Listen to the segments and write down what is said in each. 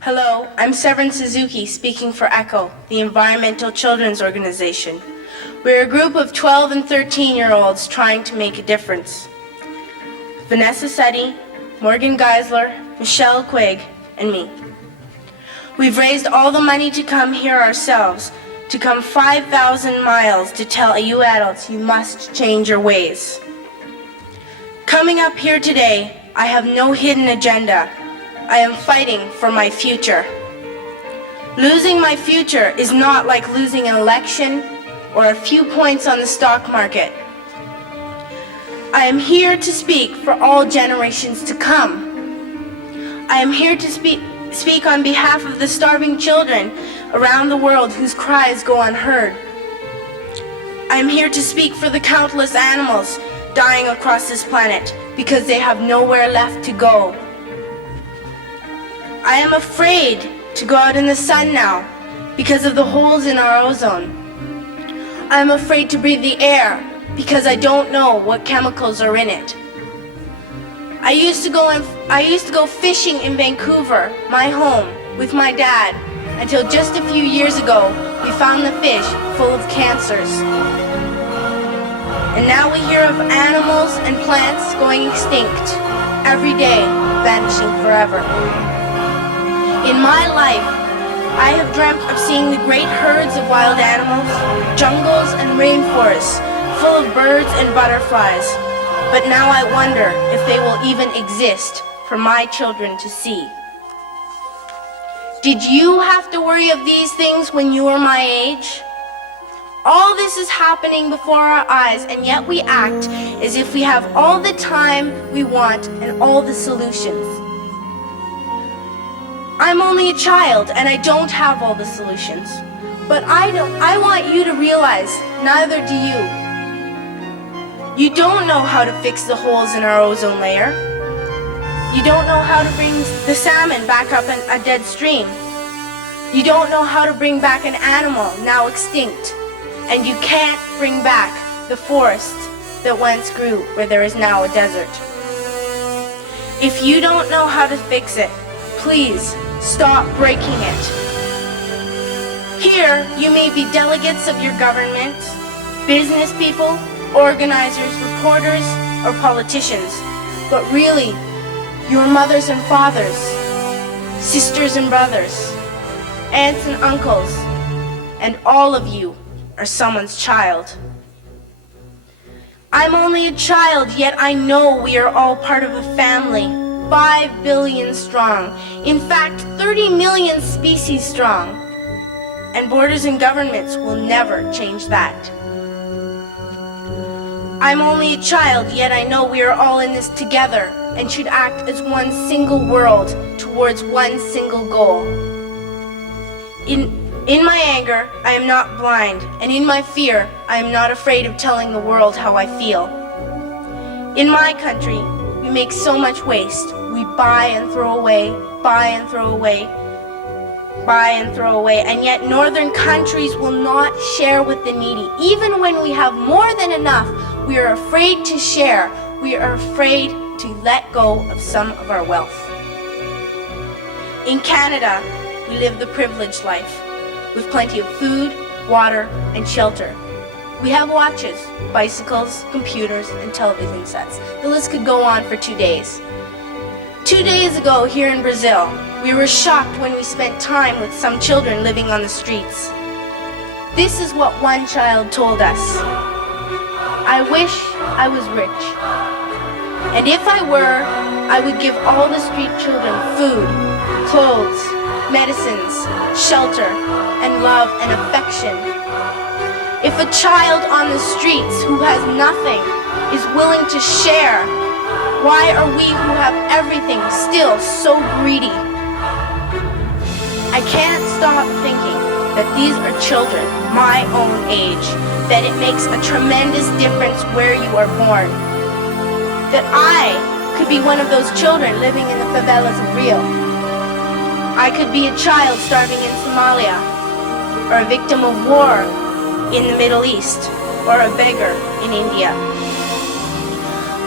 Hello, I'm Severn Suzuki, speaking for ECHO, the Environmental Children's Organization. We're a group of 12 and 13-year-olds trying to make a difference. Vanessa Suttil, Morgan Geisler, Michelle Quigg, and me. We've raised all the money to come here ourselves, to come 5,000 miles to tell you adults you must change your ways. Coming up here today, I have no hidden agenda. I am fighting for my future. Losing my future is not like losing an election or a few points on the stock market. I am here to speak for all generations to come. I am here to speak on behalf of the starving children around the world whose cries go unheard. I am here to speak for the countless animals dying across this planet because they have nowhere left to go. I am afraid to go out in the sun now because of the holes in our ozone. I am afraid to breathe the air because I don't know what chemicals are in it. I used to go fishing in Vancouver, my home, with my dad, until just a few years ago we found the fish full of cancers. And now we hear of animals and plants going extinct, every day vanishing forever. In my life, I have dreamt of seeing the great herds of wild animals, jungles and rainforests full of birds and butterflies. But now I wonder if they will even exist for my children to see. Did you have to worry of these things when you were my age? All this is happening before our eyes, and yet we act as if we have all the time we want and all the solutions. I'm only a child and I don't have all the solutions. But I want you to realize, neither do you. You don't know how to fix the holes in our ozone layer. You don't know how to bring the salmon back up in a dead stream. You don't know how to bring back an animal now extinct. And you can't bring back the forest that once grew where there is now a desert. If you don't know how to fix it, please stop breaking it. Here, you may be delegates of your government, business people, organizers, reporters, or politicians, but really, your mothers and fathers, sisters and brothers, aunts and uncles, and all of you are someone's child. I'm only a child, yet I know we are all part of a family, 5 billion strong, in fact 30 million species strong, and borders and governments will never change that. I'm only a child, yet I know we are all in this together and should act as one single world towards one single goal. In my anger, I am not blind, and in my fear, I am not afraid of telling the world how I feel. In my country, we make so much waste. We buy and throw away, buy and throw away, buy and throw away, and yet northern countries will not share with the needy. Even when we have more than enough, we are afraid to share. We are afraid to let go of some of our wealth. In Canada, we live the privileged life, with plenty of food, water, and shelter. We have watches, bicycles, computers, and television sets. The list could go on for 2 days. 2 days ago here in Brazil, we were shocked when we spent time with some children living on the streets. This is what one child told us. I wish I was rich. And if I were, I would give all the street children food, clothes, medicines, shelter, and love and affection. If a child on the streets who has nothing is willing to share, why are we who have everything still so greedy? I can't stop thinking that these are children my own age, that it makes a tremendous difference where you are born. That I could be one of those children living in the favelas of Rio. I could be a child starving in Somalia, or a victim of war in the Middle East, or a beggar in India.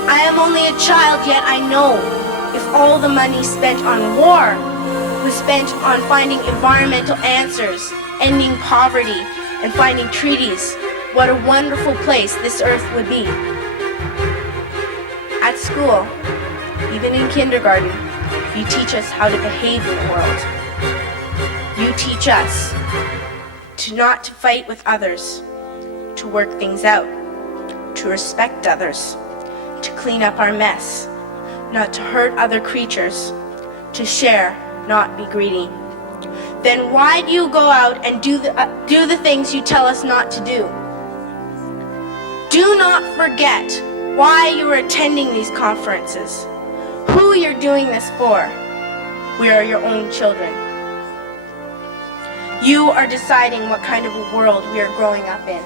I am only a child, yet I know if all the money spent on war was spent on finding environmental answers, ending poverty, and finding treaties, what a wonderful place this earth would be. At school, even in kindergarten, you teach us how to behave in the world. You teach us not to fight with others, to work things out, to respect others, to clean up our mess, not to hurt other creatures, to share, not be greedy. Then why do you go out and do the things you tell us not to do? Do not forget why you are attending these conferences, who you're doing this for. We are your own children. You are deciding what kind of a world we are growing up in.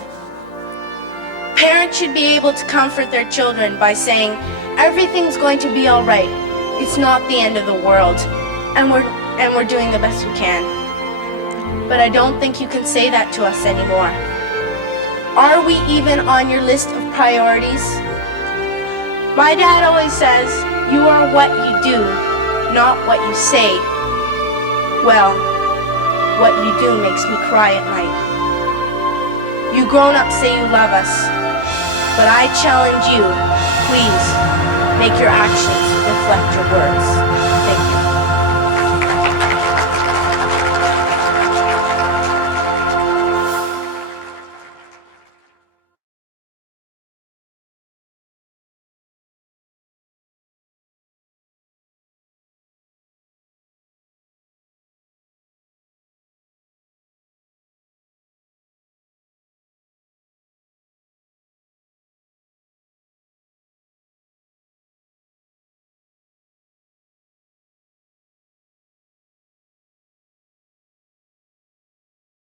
Parents should be able to comfort their children by saying, everything's going to be all right. It's not the end of the world, and we're doing the best we can. But I don't think you can say that to us anymore. Are we even on your list of priorities? My dad always says, you are what you do, not what you say. Well, what you do makes me cry at night. You grown-ups say you love us, but I challenge you, please, make your actions reflect your words.